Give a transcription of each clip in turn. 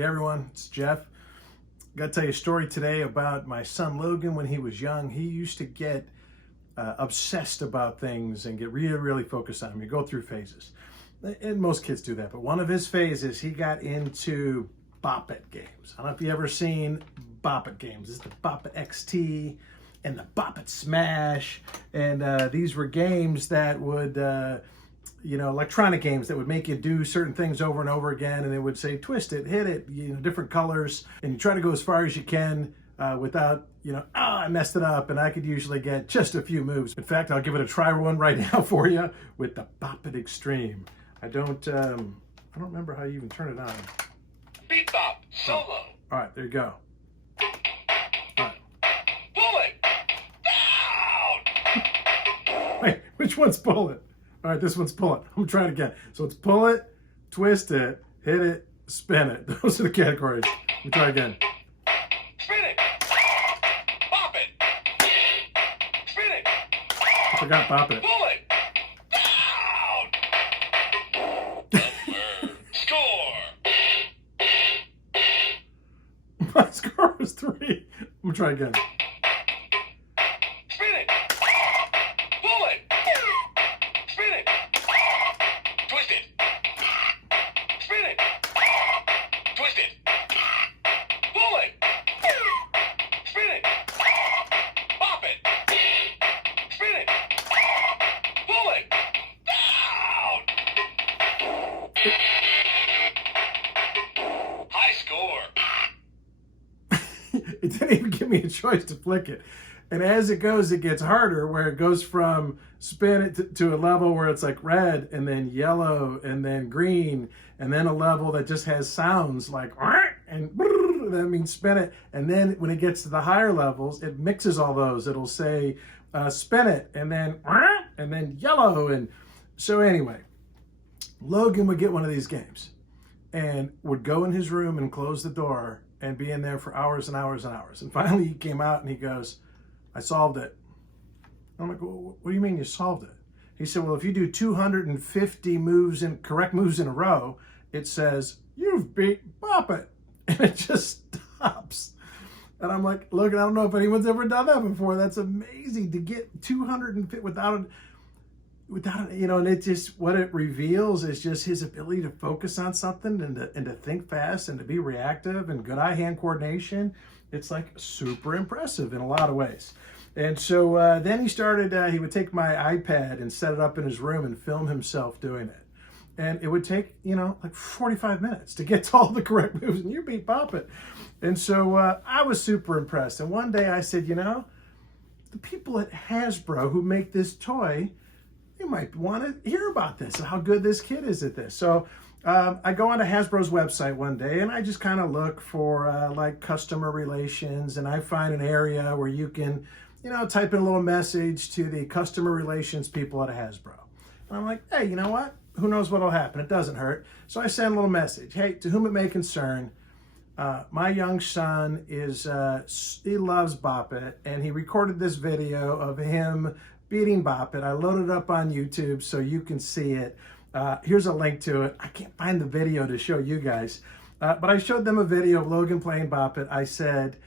Hey everyone, it's Jeff. Got to tell you a story today about my son Logan when he was young. He used to get obsessed about things and get really focused on them. You go through phases. And most kids do that. But one of his phases, he got into Bop It games. I don't know if you ever seen Bop It games. This is the Bop It XT and the Bop It Smash. And these were games that would, electronic games that would make you do certain things over and over again. And it would say, twist it, hit it, different colors. And you try to go as far as you can without, I messed it up. And I could usually get just a few moves. In fact, I'll give it a try one right now for you with the Bop It Extreme. I don't remember how you even turn it on. Beat bop, solo. Oh. All right, there you go. All right. Bullet. Down. Wait, which one's bullet? All right, this one's bullet. I'm trying again. So it's pull it, twist it, hit it, spin it. Those are the categories. Let me try again. Spin it. Bop it. Spin it. I forgot Bop It. Bullet. Down. Score. My score was 3. I'm gonna try again. Spin it. Bullet. Spin it. Twist it. Spin it. Twist it. Bullet. Spin it. Bop it. Spin it. Bullet. Down. High score. It didn't even give me a choice to flick it. And as it goes, it gets harder, where it goes from spin it to a level where it's like red and then yellow and then green, and then a level that just has sounds like and that means spin it. And then when it gets to the higher levels, it mixes all those. It'll say spin it and then yellow. And so anyway, Logan would get one of these games and would go in his room and close the door and be in there for hours and hours and hours. And finally he came out and he goes, I solved it. I'm like, well, what do you mean you solved it? He said, well, if you do 250 correct moves in a row, it says, you've beat Bop It. And it just stops. And I'm like, look, I don't know if anyone's ever done that before. That's amazing to get 250 without, and it just, what it reveals is just his ability to focus on something and to think fast and to be reactive and good eye-hand coordination. It's like super impressive in a lot of ways. And so then he started, he would take my iPad and set it up in his room and film himself doing it. And it would take, like 45 minutes to get to all the correct moves, and you beat Bop It. And so I was super impressed. And one day I said, the people at Hasbro who make this toy, you might want to hear about this, how good this kid is at this. So I go onto Hasbro's website one day and I just kind of look for like customer relations, and I find an area where you can, type in a little message to the customer relations people at Hasbro. And I'm like, hey, you know what? Who knows what'll happen? It doesn't hurt. So I send a little message. Hey, to whom it may concern, my young son he loves Bop It, and he recorded this video of him beating Bop It. I loaded it up on YouTube so you can see it. Here's a link to it. I can't find the video to show you guys, but I showed them a video of Logan playing Bop It. I said,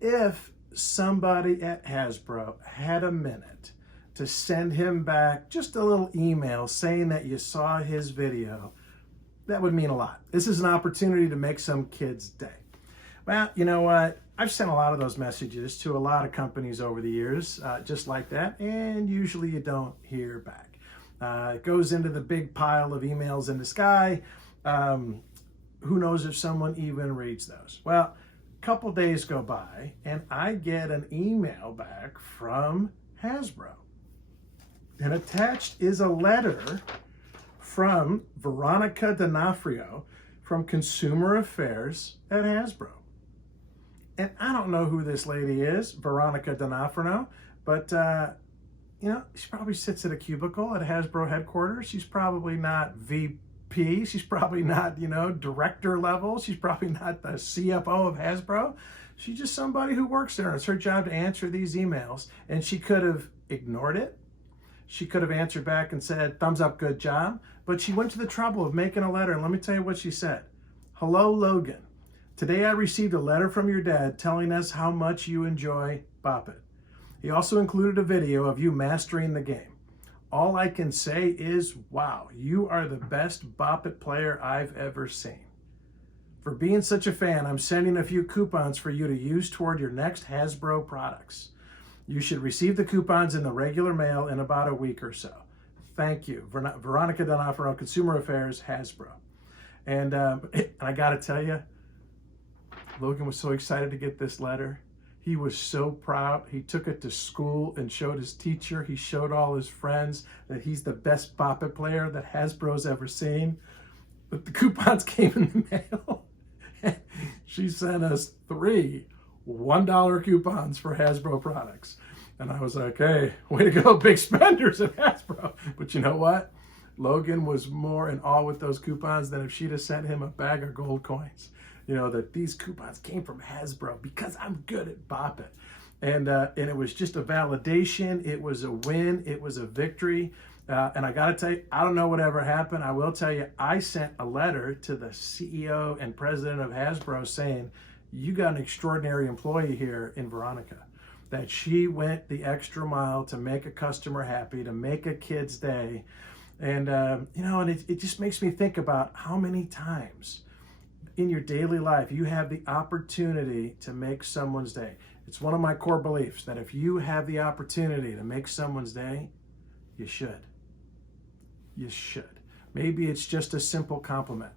if somebody at Hasbro had a minute to send him back just a little email saying that you saw his video, that would mean a lot. This is an opportunity to make some kid's day. Well, you know what? I've sent a lot of those messages to a lot of companies over the years, just like that, and usually you don't hear back. It goes into the big pile of emails in the sky. Who knows if someone even reads those? Well, a couple days go by, and I get an email back from Hasbro. And attached is a letter from Veronica D'Onofrio from Consumer Affairs at Hasbro. And I don't know who this lady is, Veronica D'Onofrio, but she probably sits at a cubicle at Hasbro headquarters. She's probably not VP. She's probably not, director level. She's probably not the CFO of Hasbro. She's just somebody who works there. It's her job to answer these emails. And she could have ignored it. She could have answered back and said, thumbs up, good job. But she went to the trouble of making a letter. And let me tell you what she said. Hello, Logan. Today I received a letter from your dad telling us how much you enjoy Bop It. He also included a video of you mastering the game. All I can say is, wow, you are the best Bop It player I've ever seen. For being such a fan, I'm sending a few coupons for you to use toward your next Hasbro products. You should receive the coupons in the regular mail in about a week or so. Thank you. Veronica Donofrio, Consumer Affairs, Hasbro. And I got to tell you, Logan was so excited to get this letter. He was so proud. He took it to school and showed his teacher. He showed all his friends that he's the best Bop It player that Hasbro's ever seen. But the coupons came in the mail. She sent us 3 $1 coupons for Hasbro products. And I was like, hey, way to go, big spenders at Hasbro. But you know what? Logan was more in awe with those coupons than if she'd have sent him a bag of gold coins. You know, that these coupons came from Hasbro because I'm good at Bop It. And it was just a validation. It was a win. It was a victory. And I got to tell you, I don't know whatever happened. I will tell you, I sent a letter to the CEO and president of Hasbro saying, you got an extraordinary employee here in Veronica, that she went the extra mile to make a customer happy, to make a kid's day. And, you know, and it just makes me think about how many times in your daily life you have the opportunity to make someone's day. It's one of my core beliefs that if you have the opportunity to make someone's day, you should. You should. Maybe it's just a simple compliment.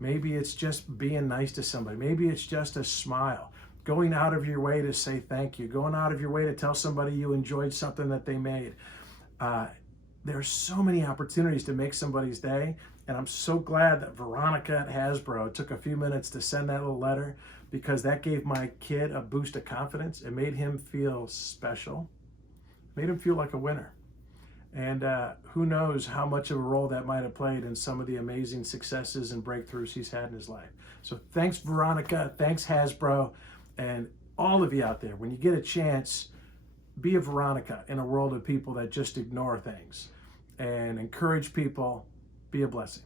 Maybe it's just being nice to somebody. Maybe it's just a smile. Going out of your way to say thank you. Going out of your way to tell somebody you enjoyed something that they made. There's so many opportunities to make somebody's day. And I'm so glad that Veronica at Hasbro took a few minutes to send that little letter, because that gave my kid a boost of confidence. It made him feel special. Made him feel like a winner. And who knows how much of a role that might have played in some of the amazing successes and breakthroughs he's had in his life. So thanks, Veronica. Thanks, Hasbro. And all of you out there, when you get a chance, be a Veronica in a world of people that just ignore things. And encourage people. Be a blessing.